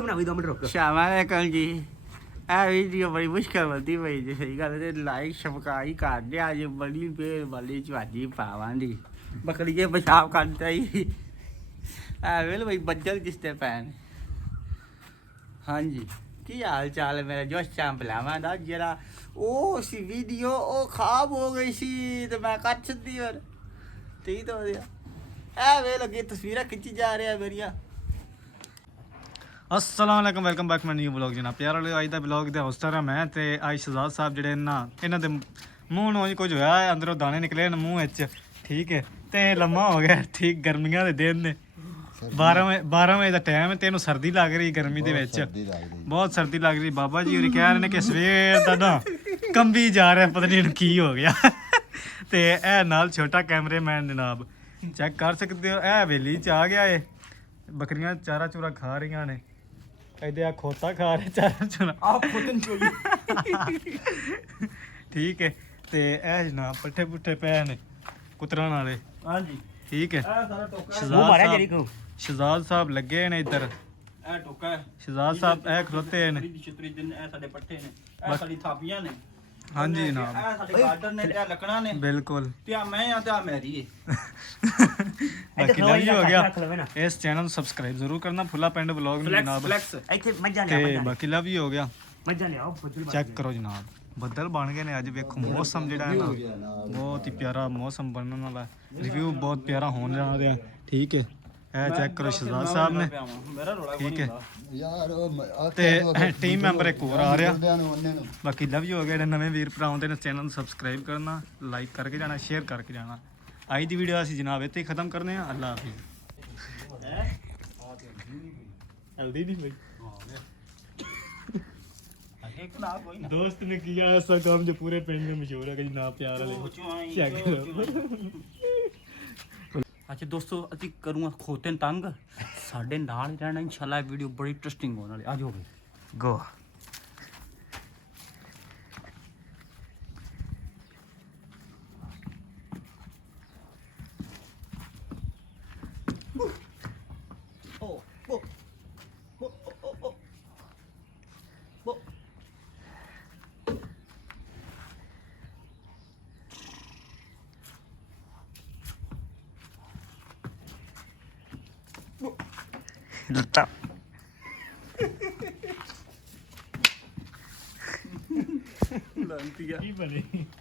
ਬਣਾ ਵੀ 2 ਮਿੰਟ ਰੁਕ। ਸ਼ਾਮਾਲੇਕਮ ਜੀ। ਇਹ ਵੀਡੀਓ ਬੜੀ ਮੁਸ਼ਕਲ ਬਣਦੀ ਪਈ ਜੀ, ਸਹੀ ਗੱਲ ਤੇ ਲਾਈਕ ਸਬਸਕ੍ਰਾਈਬ ਕਰ ਦਿਆ ਜੀ, ਬੜੀ ਬੇਰ ਵਾਲੀ ਝਾਜੀ ਪਾਵਾਂਦੀ ਬੱਕਰੀਏ ਪਿਸ਼ਾਬ ਕਰਦਾ ਹੀ ਐ ਵੇਲ ਬਈ ਬੱਜਲ ਜਿਸ ਤੇ ਪੈਣ। ਹਾਂਜੀ ਕੀ ਹਾਲ ਚਾਲ ਹੈ ਮੇਰਾ ਜੋਸ਼ ਚਾਂਪ ਲਾਵਾਂ ਦਾ, ਜਿਹੜਾ ਉਹ ਸੀ ਵੀਡੀਓ ਉਹ ਖਰਾਬ ਹੋ ਗਈ ਸੀ ਤੇ ਮੈਂ ਕੱਟ ਦਿੱਤੀ ਹੋਰ ਠੀਕ ਹੋ ਗਿਆ। ਐ ਵੇਲ ਅੱਗੇ ਤਸਵੀਰਾਂ ਖਿੱਚੀ ਜਾ ਰਿਹਾ ਮੇਰੀਆਂ। अस्सलाम वालेकुम, welcome back my new blog जनाब। प्यार वाले अज दा ब्लॉग दे होस्ट रहा मैं ते आज शहजाद साहब जेडे इन्हां दे मूंह नूं कुछ होया है, अंदरों दाने निकले न मूंह विच, ठीक है ते लम्मा हो गया। ठीक गर्मियां दे दिन ने 12 बजे दा टाइम है ते इहनूं सर्दी लग रही गर्मी दे विच, बहुत सर्दी लग रही। बाबा जी होरी कह रहे ने कि सवेर दा ना कंबी जा रहा, पता नहीं की हो गया ते ए नाल छोटा कैमरेमैन जनाब चेक कर सकते हो। ए हवेली च आ गया है, बकरियां चारा चूरा खा रही ने, ਇਹਦੇ ਆ ਖੋਤਾ ਖਾ ਰਹੇ ਚਾਰ ਚੁਣਾ ਆਪ ਖੋਤਨ ਚੋਈ ਠੀਕ ਹੈ। ਤੇ ਇਹ ਜਨਾਬ ਪੱਠੇ ਪੁੱਠੇ ਪਏ ਨੇ ਕੁਤਰਾਂ ਵਾਲੇ। ਹਾਂਜੀ ਠੀਕ ਹੈ। ਇਹ ਸਾਰਾ ਟੋਕਾ ਮੂੰਹ ਮਾਰਿਆ ਜਿਹੜੀ ਕੋ ਸ਼ਹਜ਼ਾਦ ਸਾਹਿਬ ਲੱਗੇ ਨੇ ਇੱਧਰ। ਇਹ ਟੋਕਾ ਹੈ ਸ਼ਹਜ਼ਾਦ ਸਾਹਿਬ ਇਹ ਖਲੋਤੇ ਨੇ। ਛਤਰੀ ਦਿਨ ਇਹ ਸਾਡੇ ਪੱਠੇ ਨੇ, ਇਹ ਸਾਡੀ ਥਾਪੀਆਂ ਨੇ। ਹਾਂਜੀ ਜਨਾਬ ਇਹ ਸਾਡੇ ਗਾਰਡਨ ਨੇ ਤੇ ਲੱਕੜਾਂ ਨੇ ਬਿਲਕੁਲ। ਤੇ ਆ ਮੈਂ ਆ ਤੇ ਆ ਮੈਰੀ ਏ। ਬਾਕੀ ਲਵ ਯੂ ਹੋ ਗਿਆ। ਇਸ ਚੈਨਲ ਨੂੰ ਸਬਸਕ੍ਰਾਈਬ ਜ਼ਰੂਰ ਕਰਨਾ, ਫੁੱਲਾ ਪਿੰਡ ਵਲੌਗ ਨੂੰ ਜਨਾਬ। ਫਲੈਕਸ ਇੱਥੇ ਮੱਝਾਂ ਤੇ ਲਿਆ, ਬਾਕੀ ਲਵ ਯੂ ਹੋ ਗਿਆ। ਮੱਝਾਂ ਲਿਆਓ ਬੱਦਲ ਚੈੱਕ ਕਰੋ ਜਨਾਬ, ਬੱਦਲ ਬਣ ਗਏ ਨੇ ਅੱਜ। ਵੇਖੋ ਮੌਸਮ ਜਿਹੜਾ ਹੈ ਨਾ ਬਹੁਤ ਹੀ ਪਿਆਰਾ ਮੌਸਮ ਬਣਨ ਵਾਲਾ, ਰਿਵਿਊ ਬਹੁਤ ਪਿਆਰਾ ਹੋਣ ਜਾ ਰਿਹਾ। ਠੀਕ ਹੈ। ਇਹ ਚੈੱਕ ਕਰੋ ਸ਼ਹਜ਼ਾਦ ਸਾਹਿਬ ਨੇ। ਮੇਰਾ ਰੋਲਾ ਠੀਕ ਹੈ। ਯਾਰ ਤੇ ਟੀਮ ਮੈਂਬਰ ਇੱਕ ਹੋਰ ਆ ਰਿਹਾ। ਬਾਕੀ ਲਵ ਯੂ ਹੋ ਗਿਆ। ਜਿਹੜੇ ਨਵੇਂ ਵੀਰ ਭਰਾ ਆਉਂਦੇ ਨੇ ਚੈਨਲ ਨੂੰ ਸਬਸਕ੍ਰਾਈਬ ਕਰਨਾ, ਲਾਈਕ ਕਰਕੇ ਜਾਣਾ, ਸ਼ੇਅਰ ਕਰਕੇ ਜਾਣਾ। ਅੱਜ ਦੀ ਵੀਡੀਓ ਅਸੀਂ ਜਨਾਬ ਇੱਥੇ ਹੀ ਖਤਮ ਕਰਨੇ ਆ। ਅੱਲਾ ਹਾਫਿਜ਼। ਹਲਦੀ ਨਹੀਂ ਬਈ दोस्त ने किया ऐसा काम जो पूरे पिंड में मशहूर है कि ना प्यार वाले। ਅੱਛਾ ਦੋਸਤੋ ਅਸੀਂ ਕਰੂੰਗਾ ਖੋਤਨ ਤੰਗ, ਸਾਡੇ ਨਾਲ ਹੀ ਰਹਿਣਾ ਇਨਸ਼ਾਅੱਲਾ। ਵੀਡੀਓ ਬੜੀ ਇੰਟਰਸਟਿੰਗ ਹੋਣ ਵਾਲੀ, ਆ ਜਾਓ ਗੋ। लुट्टा ਲੰਤੀਆ की बने